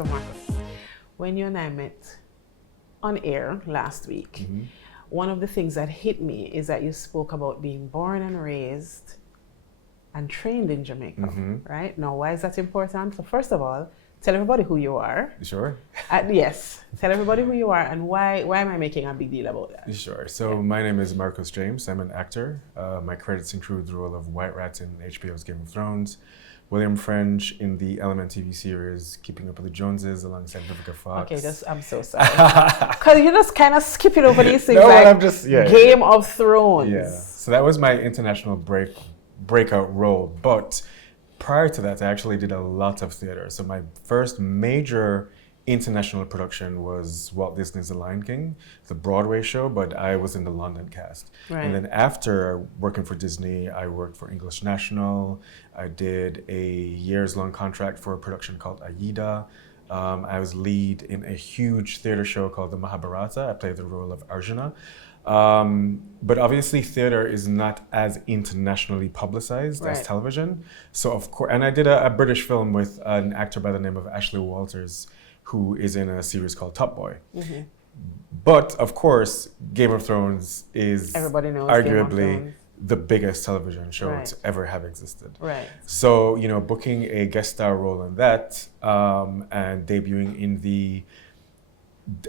So Marcus, when you and I met on air last week, one of the things that hit me is that you spoke about being born and raised and trained in Jamaica, right? Now, why is that important? So first of all, tell everybody who you are. Sure. Yes, tell everybody who you are and why am I making a big deal about that? Sure. So my name is Marcus James. I'm an actor. My credits include the role of White Rat in HBO's Game of Thrones, William French in the Element TV series Keeping Up with the Joneses alongside Vivica Fox. Okay, I'm so sorry. Because you're just kind of skipping over these things Game of Thrones. Yeah. So that was my international breakout role. But prior to that, I actually did a lot of theater. So my first major international production was Walt Disney's The Lion King, the Broadway show, but I was in the London cast. Right. And then after working for Disney, I worked for English National. I did a years-long contract for a production called Aida. I was lead in a huge theater show called the Mahabharata. I played the role of Arjuna. But obviously theater is not as internationally publicized as television. So of course, and I did a British film with an actor by the name of Ashley Walters, who is in a series called Top Boy. But of course, Game of Thrones is arguably the biggest television show to ever have existed. Right. So, booking a guest star role in that and debuting in the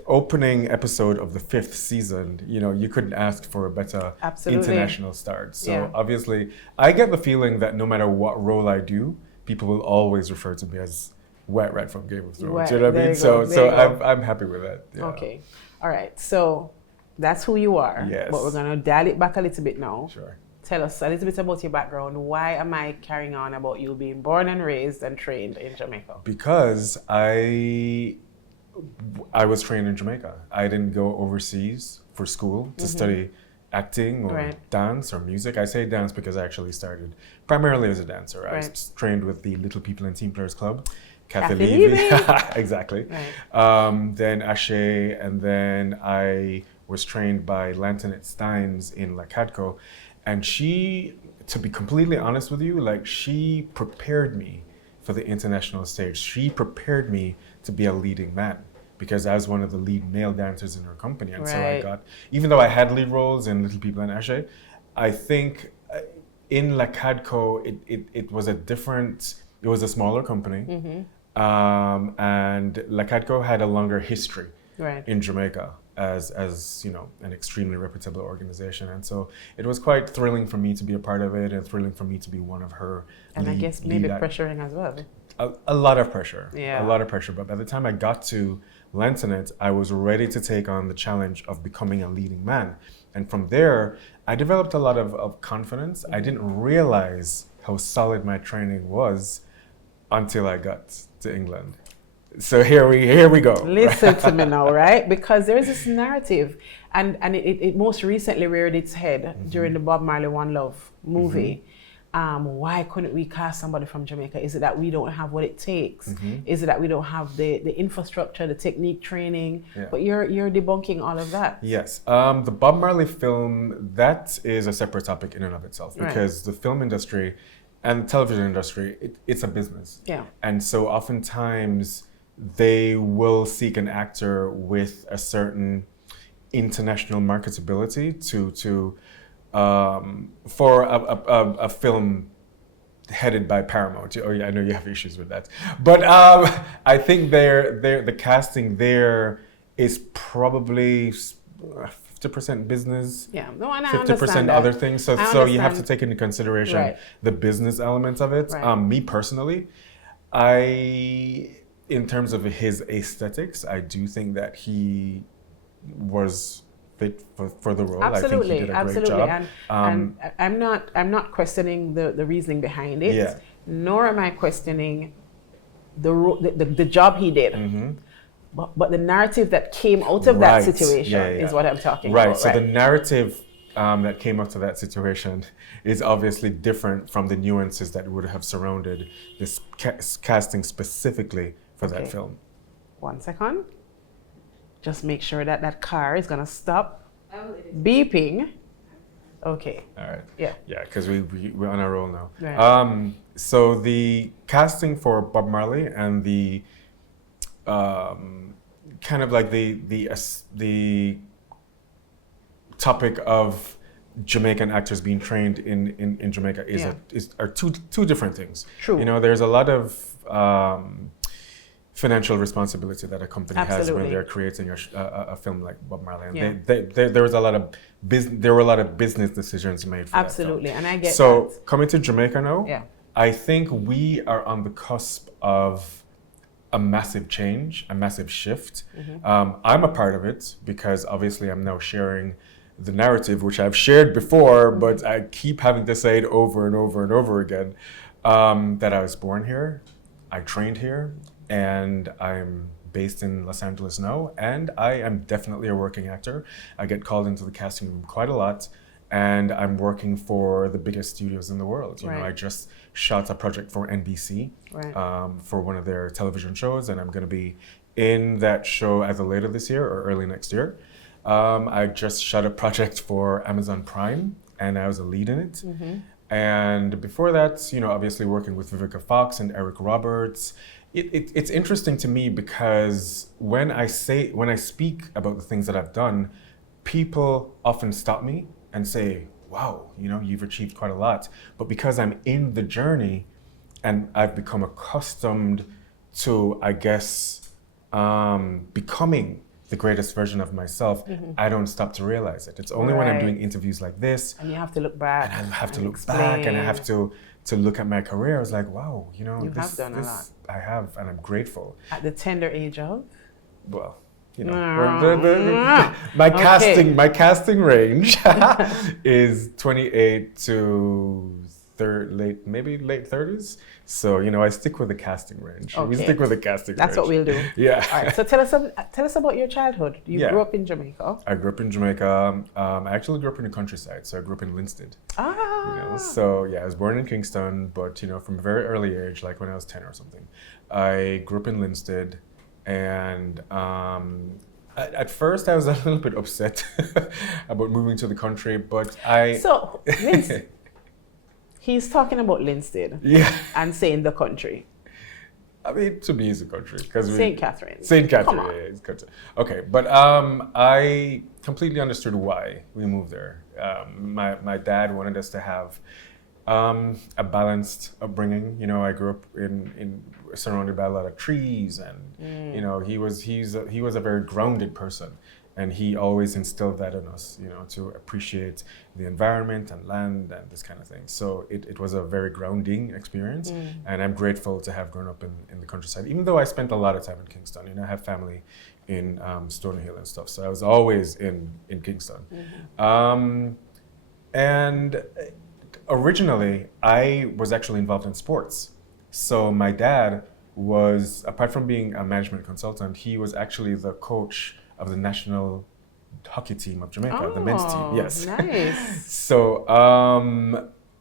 opening episode of the 5th season, you couldn't ask for a better international start. So obviously, I get the feeling that no matter what role I do, people will always refer to me as White Rat from Game of Thrones. Do you know what I mean? So I'm happy with that. Yeah. Okay. All right. So that's who you are. Yes. But we're going to dial it back a little bit now. Sure. Tell us a little bit about your background. Why am I carrying on about you being born and raised and trained in Jamaica? Because I was trained in Jamaica. I didn't go overseas for school to study acting or dance or music. I say dance because I actually started primarily as a dancer. I was trained with the Little People and Team Players Club. Kathy Levy. Exactly. Right. Then Ashe, and then I was trained by Lantoinette Steins in Lacadco. And she, to be completely honest with you, she prepared me for the international stage. She prepared me to be a leading man because I was one of the lead male dancers in her company. And so I got, even though I had lead roles in Little People and Ashe, I think in Lacadco, it was it was a smaller company. And Lacadco had a longer history in Jamaica as an extremely reputable organization, and so it was quite thrilling for me to be a part of it and thrilling for me to be one of her. And I guess maybe pressuring as well. A lot of pressure, a lot of pressure. But by the time I got to Lantoinette, I was ready to take on the challenge of becoming a leading man, and from there I developed a lot of confidence. I didn't realize how solid my training was until I got to England. So here we go. Listen to me now, right? Because there is this narrative, and it most recently reared its head during the Bob Marley One Love movie. Why couldn't we cast somebody from Jamaica? Is it that we don't have what it takes? Is it that we don't have the infrastructure, the technique training? But you're debunking all of that. Yes. The Bob Marley film, that is a separate topic in and of itself, because the film industry and the television industry, it's a business. Yeah. And so oftentimes they will seek an actor with a certain international marketability for a film headed by Paramount. Oh yeah, I know you have issues with that. But I think the casting there is probably 50% business, 50% other things. So you have to take into consideration the business elements of it. Me personally, in terms of his aesthetics, I do think that he was fit for the role. Absolutely, I think he did a great job. And I'm not questioning the reasoning behind it, nor am I questioning the job he did. But the narrative that came out of that situation is what I'm talking about. So the narrative that came out of that situation is obviously different from the nuances that would have surrounded this casting specifically for that film. 1 second. Just make sure that car is gonna stop beeping. Okay. All right. Yeah. Yeah, because we're on a roll now. Right. So the casting for Bob Marley and the kind of like the topic of Jamaican actors being trained in Jamaica are two different things. True. You know, there's a lot of financial responsibility that a company has when they're creating a film like Bob Marley. And there was a lot of there were a lot of business decisions made for that film. And I get so coming to Jamaica now, yeah. I think we are on the cusp of a massive change, a massive shift. I'm a part of it because obviously I'm now sharing the narrative, which I've shared before, but I keep having to say it over and over and over again, that I was born here, I trained here, and I'm based in Los Angeles now, and I am definitely a working actor. I get called into the casting room quite a lot, and I'm working for the biggest studios in the world. You know, I just shot a project for NBC for one of their television shows, and I'm going to be in that show either later this year or early next year. I just shot a project for Amazon Prime, and I was a lead in it. And before that, you know, obviously working with Vivica Fox and Eric Roberts. It's interesting to me because when I speak about the things that I've done, people often stop me and say, wow, you know, you've achieved quite a lot. But because I'm in the journey and I've become accustomed to, I guess, becoming the greatest version of myself, I don't stop to realize it. It's only when I'm doing interviews like this. And you have to look back. And I have to look back and I have to look at my career. I was like, wow, you know, you have done a lot. I have, and I'm grateful. At the tender age of? Well, you know, my casting range is 28 to late 30s. So, you know, I stick with the casting range. We stick with the casting range. That's what we'll do. Yeah. All right. So tell us about your childhood. You grew up in Jamaica. I grew up in Jamaica. I actually grew up in the countryside. So I grew up in Linstead. You know, so yeah, I was born in Kingston, but you know, from a very early age, like when I was 10 or something, I grew up in Linstead. And at first I was a little bit upset about moving to the country, but So, he's talking about Linstead and saying the country. I mean, to me, it's a country. St. Catherine. St. Catherine, yeah, it's country. Okay, but I completely understood why we moved there. My dad wanted us to have a balanced upbringing. You know, I grew up in surrounded by a lot of trees, and you know, he was a very grounded person. And he always instilled that in us, you know, to appreciate the environment and land and this kind of thing. So it was a very grounding experience. And I'm grateful to have grown up in the countryside, even though I spent a lot of time in Kingston. You know, I have family in Stonehill and stuff. So I was always in Kingston. And originally, I was actually involved in sports. So my dad was, apart from being a management consultant, he was actually the coach of the national hockey team of Jamaica, the men's team. Yes. Nice. So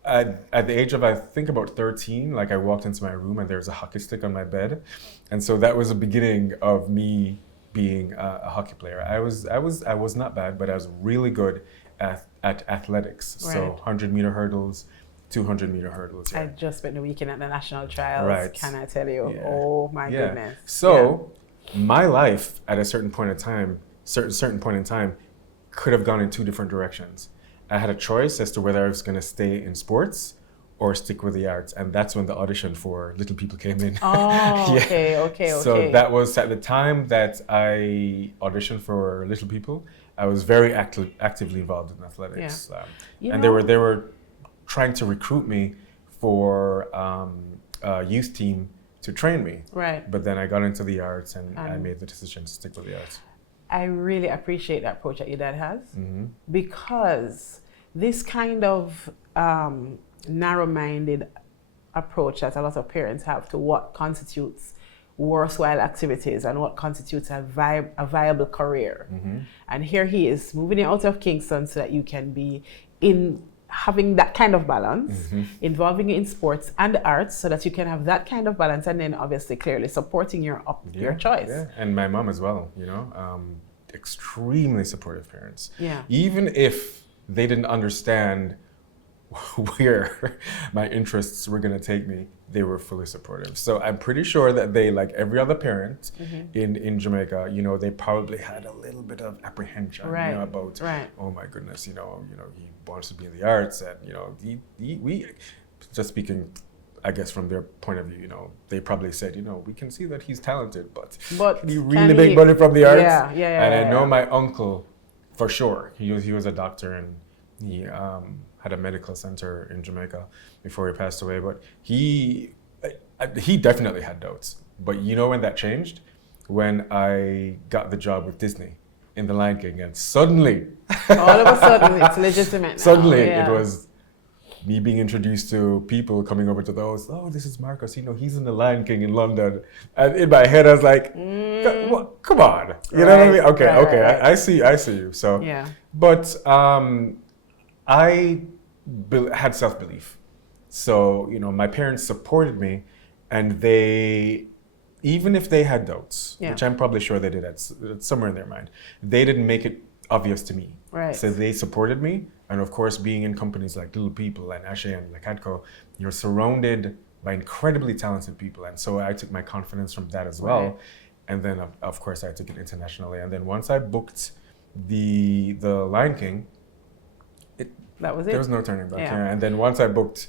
at the age of, I think, about 13, like I walked into my room and there was a hockey stick on my bed. And so that was the beginning of me being a hockey player. I was not bad, but I was really good at athletics. So 100-meter hurdles, 200-meter hurdles. I just spent the weekend at the national trials. Can I tell you? Yeah. Oh my goodness. So my life at a certain point in time, could have gone in two different directions. I had a choice as to whether I was going to stay in sports or stick with the arts, and that's when the audition for Little People came in. Oh, okay. So that was at the time that I auditioned for Little People. I was very actively involved in athletics, and they were trying to recruit me for a youth team to train me. Right. But then I got into the arts and I made the decision to stick with the arts. I really appreciate that approach that your dad has, because this kind of narrow-minded approach that a lot of parents have to what constitutes worthwhile activities and what constitutes a viable career. And here he is moving you out of Kingston so that you can be in having that kind of balance, involving you in sports and arts so that you can have that kind of balance, and then obviously clearly supporting your choice. Yeah, and my mom as well, you know, extremely supportive parents. Yeah. Even if they didn't understand where my interests were going to take me, they were fully supportive. So I'm pretty sure that they, like every other parent in Jamaica, you know, they probably had a little bit of apprehension, you know, about, oh my goodness, you know, he wants to be in the arts, and you know, we just speaking, I guess from their point of view, you know, they probably said, you know, we can see that he's talented, but can he really make money from the arts? And I know my uncle, for sure, he was a doctor, and he had a medical center in Jamaica before he passed away. But he definitely had doubts. But you know when that changed? When I got the job with Disney in The Lion King, and suddenly, all of a sudden, it's legitimate now. Suddenly, it was me being introduced to people coming over to those. Oh, this is Marcus. You know, he's in The Lion King in London. And in my head, I was like, come on. You know what I mean? Okay, I see you. So, but I had self-belief. So, you know, my parents supported me, and they, even if they had doubts, which I'm probably sure they did at somewhere in their mind, they didn't make it obvious to me. So they supported me. And of course, being in companies like Little People and Ashe and like Adco, you're surrounded by incredibly talented people. And so I took my confidence from that as well. And then, of course, I took it internationally. And then once I booked the Lion King, that was it. There was no turning back. And then once I booked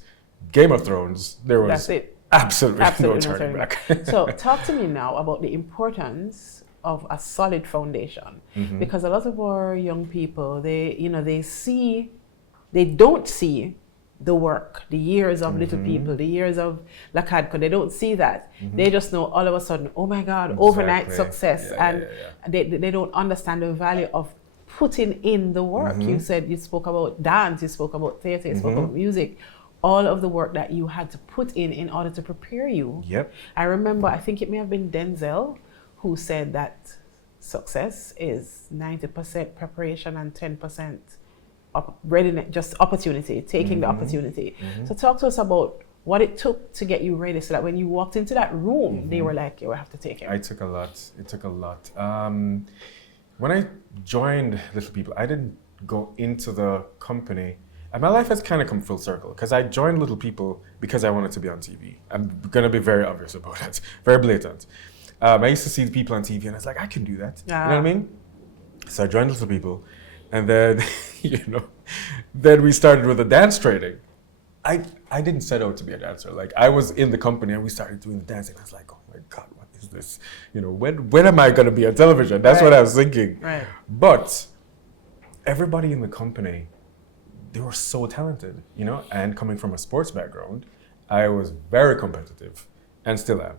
Game of Thrones, there was absolutely no turning back. So talk to me now about the importance of a solid foundation, because a lot of our young people, they don't see the work, the years of Little People, the years of Lakadko. They don't see that. They just know all of a sudden, oh my God, overnight success, and they don't understand the value of putting in the work. You said you spoke about dance, you spoke about theater, you spoke about music, all of the work that you had to put in order to prepare you. I remember, I think it may have been Denzel who said that success is 90% preparation and 10% readiness, just opportunity, taking the opportunity. So talk to us about what it took to get you ready, so that when you walked into that room, they were like, you will have to take it. It took a lot. When I joined Little People, I didn't go into the company, and my life has kind of come full circle, because I joined Little People because I wanted to be on TV. I'm going to be very obvious about that, very blatant. I used to see the people on TV, and I was like, I can do that. You know what I mean? So I joined Little People, and then, then we started with the dance training. I didn't set out to be a dancer. Like, I was in the company, and we started doing the dancing. I was like, oh my God, what is this? When am I going to be on television? That's what I was thinking. But everybody in the company, they were so talented, and coming from a sports background, I was very competitive, and still am.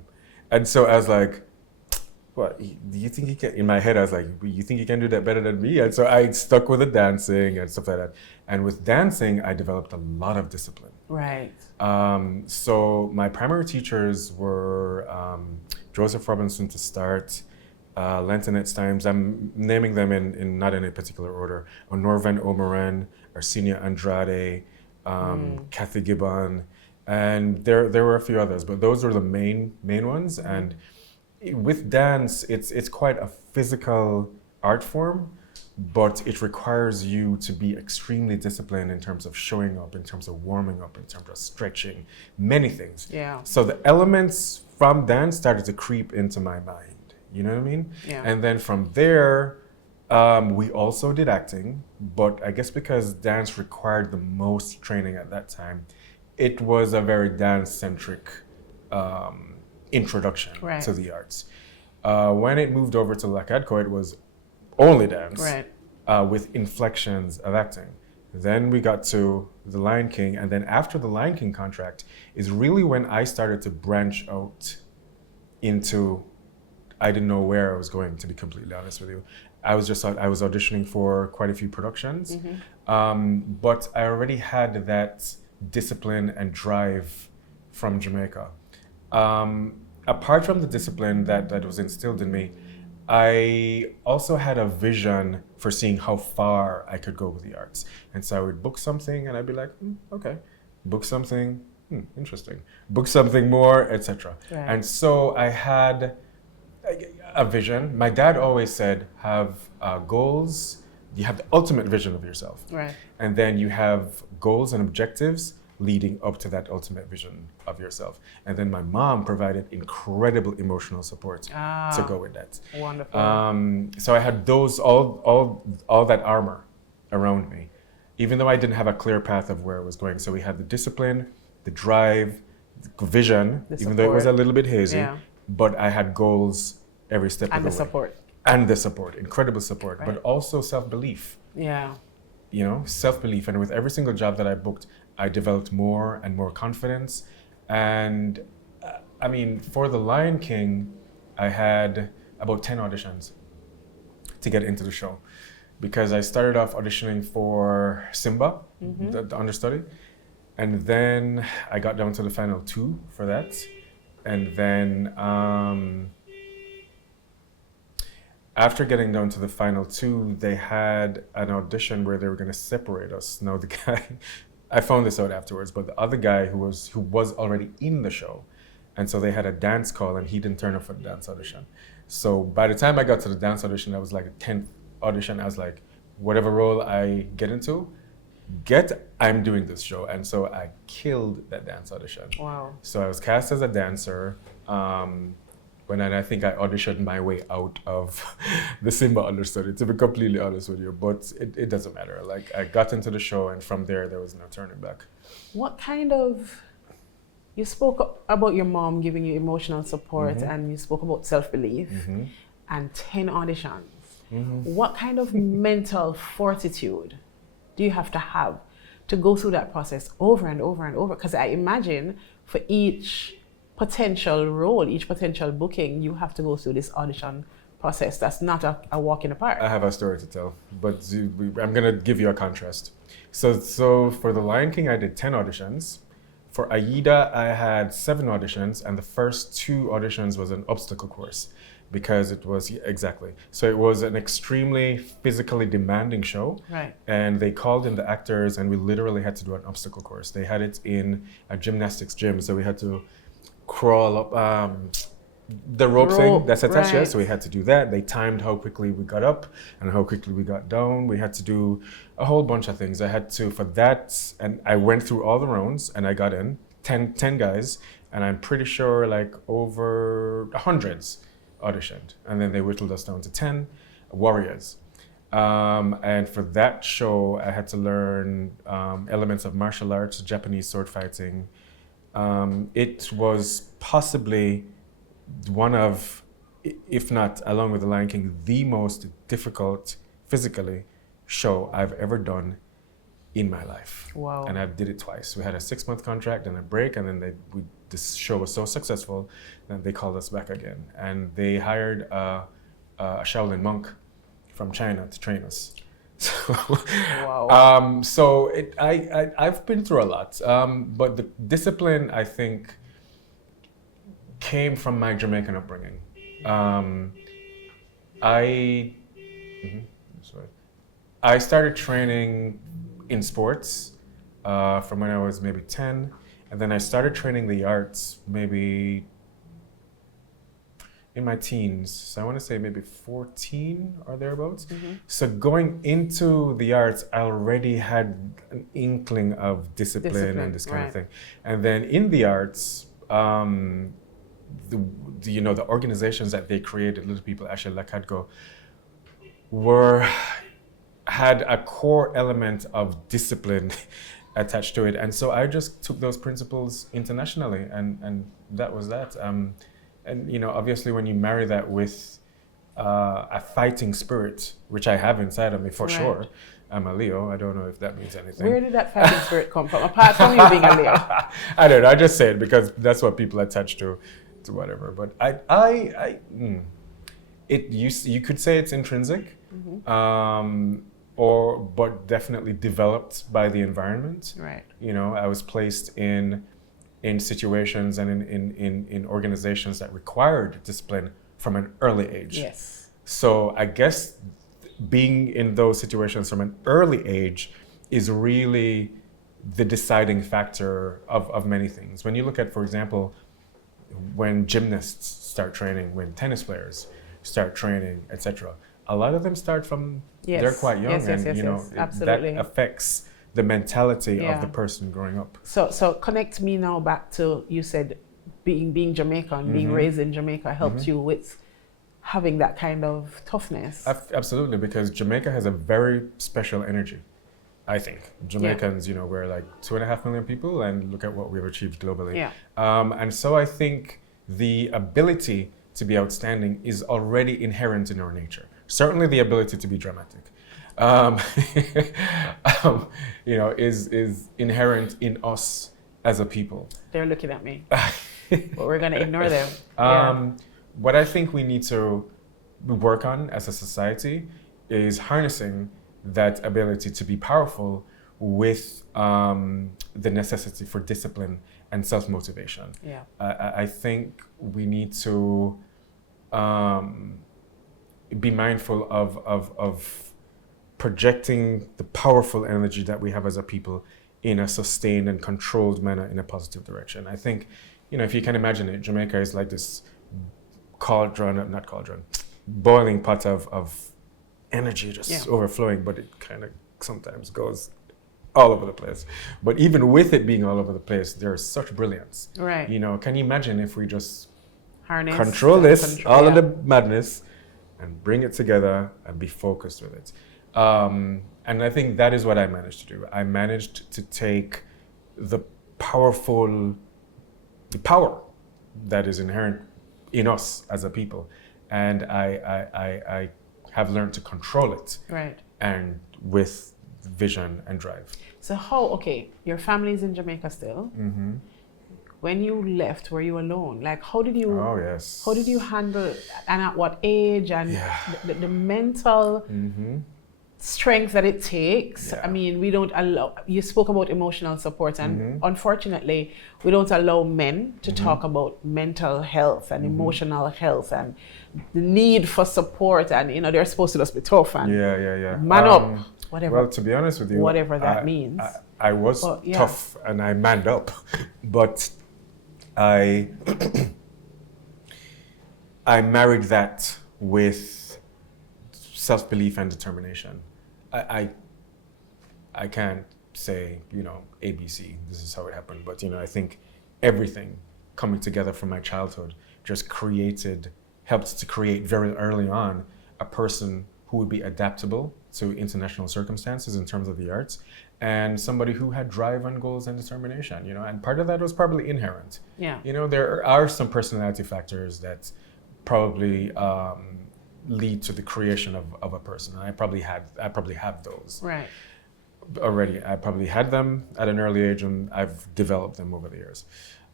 And so I was like, what, do you think he can? In my head, I was like, you think you can do that better than me? And so I stuck with the dancing and stuff like that. And with dancing, I developed a lot of discipline. So my primary teachers were Joseph Robinson to start, Lentonette Stimes. I'm naming them in not in a particular order. Norvan Omaran, Arsenio Andrade, Kathy Gibbon, and there were a few others, but those were the main ones. And with dance, it's quite a physical art form, but it requires you to be extremely disciplined in terms of showing up, in terms of warming up, in terms of stretching, many things. So the elements from dance started to creep into my mind, you know what I mean? And then from there, we also did acting, but I guess because dance required the most training at that time, it was a very dance-centric introduction to the arts. When it moved over to Lakadko, it was only dance with inflections of acting. Then we got to The Lion King, and then after The Lion King contract is really when I started to branch out into, I didn't know where I was going, to be completely honest with you. I was auditioning for quite a few productions, but I already had that discipline and drive from Jamaica. Apart from the discipline that was instilled in me, I also had a vision for seeing how far I could go with the arts. And so I would book something and I'd be like, okay, book something, interesting. Book something more, etc. And so I had a vision. My dad always said, have goals, you have the ultimate vision of yourself. Right. And then you have goals and objectives leading up to that ultimate vision of yourself. And then my mom provided incredible emotional support to go with that. Wonderful. So I had those all that armor around me, even though I didn't have a clear path of where I was going. So we had the discipline, the drive, the vision, even though it was a little bit hazy, but I had goals every step of the way. And the support. And the support, incredible support, Right. but also self-belief. Yeah. You know, self-belief. And with every single job that I booked, I developed more and more confidence. And I mean, for The Lion King, I had about 10 auditions to get into the show, because I started off auditioning for Simba, the understudy. And then I got down to the final 2 for that. And then after getting down to the final 2, they had an audition where they were going to separate us. Now the guy, I found this out afterwards, but the other guy who was already in the show, and so they had a dance call, and he didn't turn up for the dance audition. So by the time I got to the dance audition, that was like a 10th audition. I was like, whatever role I get into, I'm doing this show. And so I killed that dance audition. Wow. So I was cast as a dancer. And I think I auditioned my way out of the Simba understudy, to be completely honest with you. But it doesn't matter. Like, I got into the show, and from there was no turning back. What kind of, you spoke about your mom giving you emotional support, and you spoke about self-belief and 10 auditions. What kind of mental fortitude do you have to go through that process over and over and over? Because I imagine for each potential role, each potential booking, you have to go through this audition process. That's not a walk in the park. I have a story to tell, but I'm going to give you a contrast. So for The Lion King, I did 10 auditions. For Aida, I had 7 auditions, and the first 2 auditions was an obstacle course, because it was, exactly. So it was an extremely physically demanding show. Right. And they called in the actors, and we literally had to do an obstacle course. They had it in a gymnastics gym, so we had to crawl up the rope thing that's attached here. So we had to do that. They timed how quickly we got up and how quickly we got down. We had to do a whole bunch of things. I had to, for that, and I went through all the rounds, and I got in 10 guys, and I'm pretty sure like over hundreds auditioned. And then they whittled us down to 10 warriors. And for that show, I had to learn elements of martial arts, Japanese sword fighting. It was possibly one of, if not along with The Lion King, the most difficult physically show I've ever done in my life. Wow. And I did it twice. We had a 6-month contract and a break, and then this show was so successful that they called us back again. And they hired a Shaolin monk from China to train us. Wow. So I've been through a lot, but the discipline, I think, came from my Jamaican upbringing. I started training in sports from when I was maybe 10, and then I started training the arts maybe in my teens. So I want to say maybe 14 or thereabouts. So going into the arts, I already had an inkling of discipline and this kind of thing. And then in the arts, the organizations that they created, Little People Actually Lakadgo, had a core element of discipline attached to it. And so I just took those principles internationally, and that was that. And obviously when you marry that with a fighting spirit, which I have inside of me for sure. I'm a Leo. I don't know if that means anything. Where did that fighting spirit come from, apart from you being a Leo? I don't know. I just say it because that's what people attach to whatever. But you could say it's intrinsic, but definitely developed by the environment. Right. I was placed in situations and in organizations that required discipline from an early age. Yes. So I guess being in those situations from an early age is really the deciding factor of many things. When you look at, for example, when gymnasts start training, when tennis players start training, etc., a lot of them start from they're quite young, absolutely. that affects the mentality of the person growing up. So connect me now back to, you said being Jamaican, being raised in Jamaica helped you with having that kind of toughness. Absolutely, because Jamaica has a very special energy. I think Jamaicans, we're like 2.5 million people, and look at what we've achieved globally. Yeah. And so I think the ability to be outstanding is already inherent in our nature. Certainly, the ability to be dramatic, is inherent in us as a people. They're looking at me, but we're gonna ignore them. What I think we need to work on as a society is harnessing that ability to be powerful with the necessity for discipline and self-motivation. Yeah. I think we need to be mindful of projecting the powerful energy that we have as a people in a sustained and controlled manner in a positive direction. I think, if you can imagine it, Jamaica is like this boiling pot of energy just overflowing, but it kind of sometimes goes all over the place. But even with it being all over the place, there's such brilliance. Right. Can you imagine if we just harness, control of the madness and bring it together and be focused with it? And I think that is what I managed to do. I managed to take the power that is inherent in us as a people, and I have learned to control it. Right. And with vision and drive. So your family's in Jamaica still. Mm-hmm. When you left, were you alone? Like, how did you? Oh yes. How did you handle, and at what age, and the mental strength that it takes? I mean, we don't allow. You spoke about emotional support, and unfortunately, we don't allow men to talk about mental health and emotional health and the need for support. And they're supposed to just be tough and man up, whatever. Well, to be honest with you, whatever that means. I was tough and I manned up, but I married that with self-belief and determination. I can't say, ABC, this is how it happened, but I think everything coming together from my childhood just helped to create very early on a person who would be adaptable to international circumstances in terms of the arts, and somebody who had drive and goals and determination, and part of that was probably inherent. Yeah. There are some personality factors that probably lead to the creation of a person. And I probably have those. Right. Already. I probably had them at an early age, and I've developed them over the years.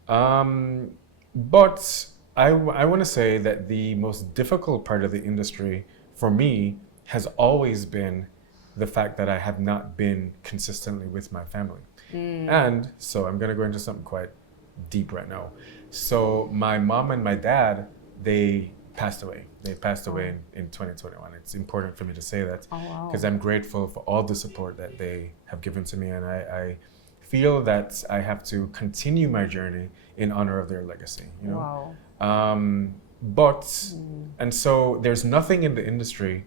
But I want to say that the most difficult part of the industry for me has always been the fact that I have not been consistently with my family. And so I'm going to go into something quite deep right now. So my mom and my dad, they passed away. They passed away in 2021. It's important for me to say that because I'm grateful for all the support that they have given to me, and I feel that I have to continue my journey in honor of their legacy. Wow. And so there's nothing in the industry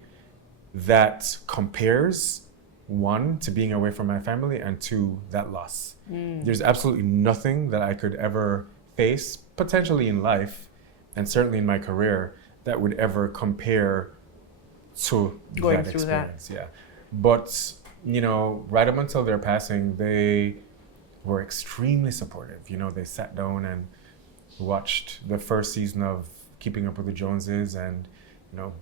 that compares, one, to being away from my family, and two, that loss. There's absolutely nothing that I could ever face, potentially in life, and certainly in my career, that would ever compare to going that through experience. Yeah. But, right up until their passing, they were extremely supportive. They sat down and watched the first season of Keeping Up with the Joneses, and,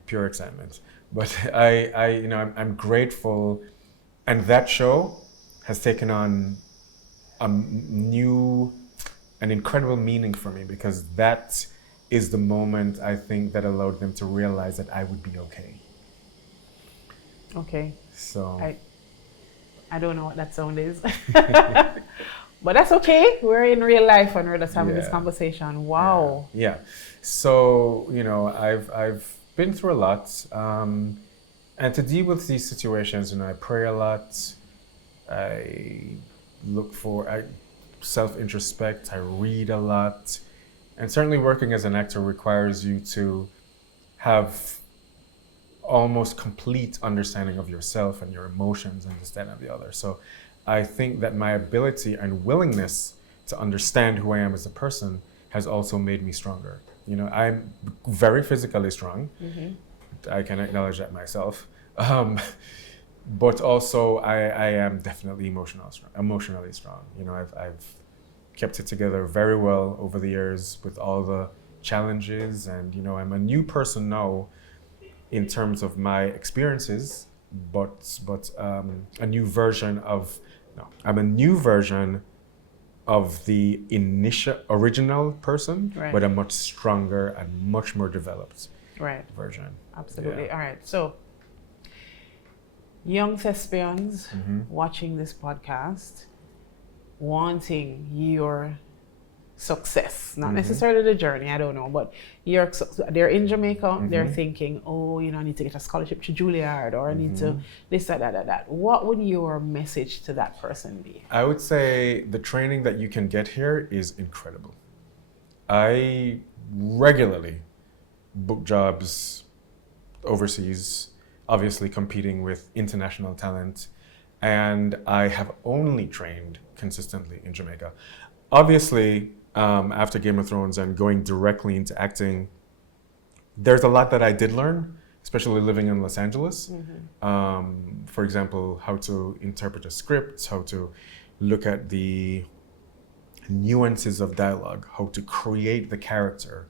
pure excitement. But I'm grateful, and that show has taken on an incredible meaning for me, because that is the moment, I think, that allowed them to realize that I would be okay. Okay. So I don't know what that sound is. But that's okay. We're in real life and we're just having this conversation. Wow. Yeah. So, I've been through a lot. And to deal with these situations, I pray a lot. I self-introspect. I read a lot. And certainly working as an actor requires you to have almost complete understanding of yourself and your emotions and this, that, and the other. So I think that my ability and willingness to understand who I am as a person has also made me stronger. You know, I'm very physically strong. I can acknowledge that myself. But also I am definitely emotionally strong. You know, I've kept it together very well over the years with all the challenges, and you know, I'm a new person now in terms of my experiences, but a new version of, no, I'm a new version of the original person, right. but a much stronger and much more developed right. version. Absolutely. Yeah. All right. So, young thespians watching this podcast, wanting your success, not necessarily the journey, I don't know, but they're in Jamaica, they're thinking, oh, you know, I need to get a scholarship to Juilliard, or I need to this, that. What would your message to that person be? I would say the training that you can get here is incredible. I regularly book jobs overseas, obviously competing with international talent, and I have only trained consistently in Jamaica. Obviously, after Game of Thrones and going directly into acting, there's a lot that I did learn, especially living in Los Angeles. For example, how to interpret a script, how to look at the nuances of dialogue, how to create the character.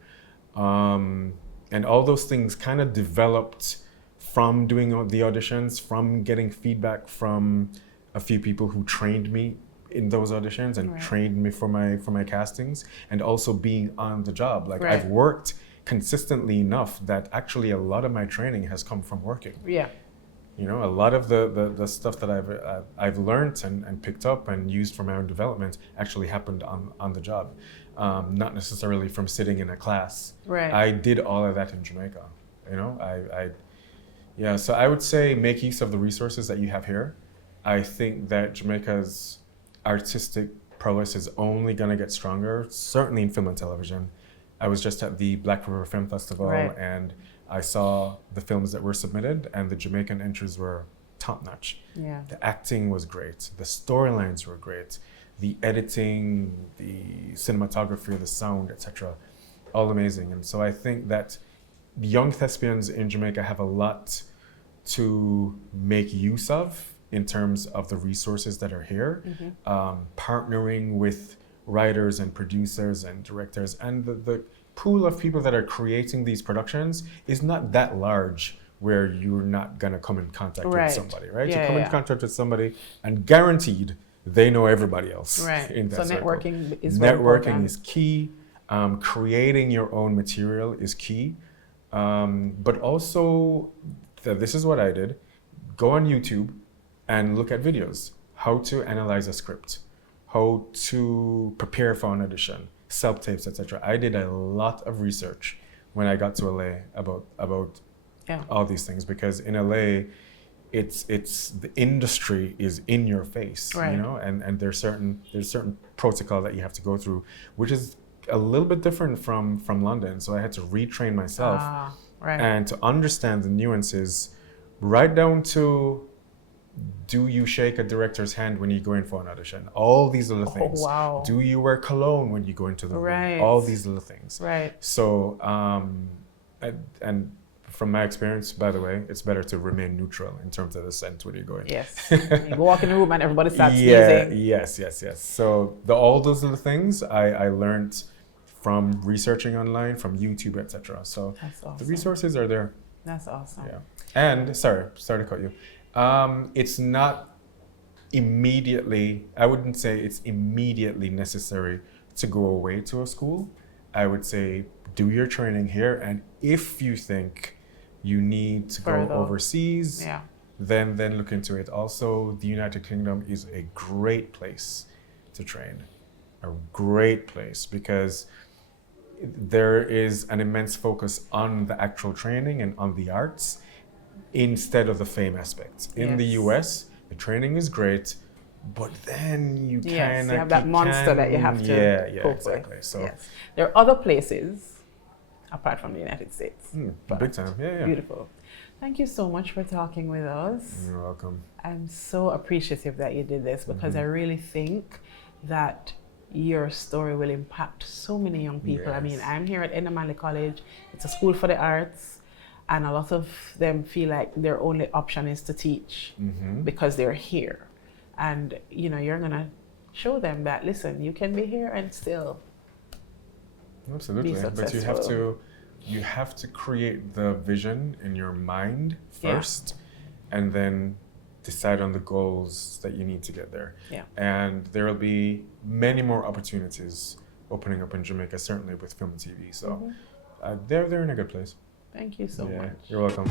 And all those things kind of developed from doing the auditions, from getting feedback from a few people who trained me in those auditions and trained me for my castings, and also being on the job. Like I've worked consistently enough that actually a lot of my training has come from working. Yeah. You know, a lot of the stuff that I've learned and picked up and used for my own development actually happened on the job, not necessarily from sitting in a class. Right. I did all of that in Jamaica. You know, yeah. So I would say make use of the resources that you have here. I think that Jamaica's artistic prowess is only going to get stronger, certainly in film and television. I was just at the Black River Film Festival, and I saw the films that were submitted, and the Jamaican entries were top-notch. Yeah. The acting was great. The storylines were great. The editing, the cinematography, the sound, etc., all amazing. And so I think that young thespians in Jamaica have a lot to make use of in terms of the resources that are here, partnering with writers and producers and directors, and the pool of people that are creating these productions is not that large where you're not gonna come in contact with somebody, right? You come in contact with somebody and guaranteed they know everybody else. Right. In that circle. Networking is very important. Is key. Creating your own material is key. But also, this is what I did. Go on YouTube and look at videos. How to analyze a script, how to prepare for an audition, self-tapes, etc. I did a lot of research when I got to LA about all these things, because in LA, it's the industry is in your face, you know, and there's certain protocol that you have to go through, which is a little bit different from London. So I had to retrain myself and to understand the nuances, right down to, do you shake a director's hand when you go in for an audition? All these little things. Wow. Do you wear cologne when you go into the room? All these little things. Right. So, and from my experience, by the way, it's better to remain neutral in terms of the scent when you go in. Yes. You walk in the room and everybody starts sneezing. Yes. So all those little things I learned from researching online, from YouTube, etc. So awesome. The resources are there. That's awesome. Yeah. And sorry to cut you. It's not immediately, I wouldn't say it's immediately necessary to go away to a school. I would say do your training here, and if you think you need to go overseas, then look into it. Also, the United Kingdom is a great place to train. A great place, because there is an immense focus on the actual training and on the arts, instead of the fame aspects. In the US, the training is great, but then you kind of have that monster that you have to cope exactly. With. So there are other places apart from the United States. Big time, yeah. Beautiful. Thank you so much for talking with us. You're welcome. I'm so appreciative that you did this because I really think that your story will impact so many young people. Yes. I mean, I'm here at Endermanley College. It's a school for the arts. And a lot of them feel like their only option is to teach because they're here. And, you're going to show them that, listen, you can be here and still Absolutely. be successful. But you have to create the vision in your mind first and then decide on the goals that you need to get there. Yeah. And there will be many more opportunities opening up in Jamaica, certainly with film and TV. So they're in a good place. Thank you so much. You're welcome.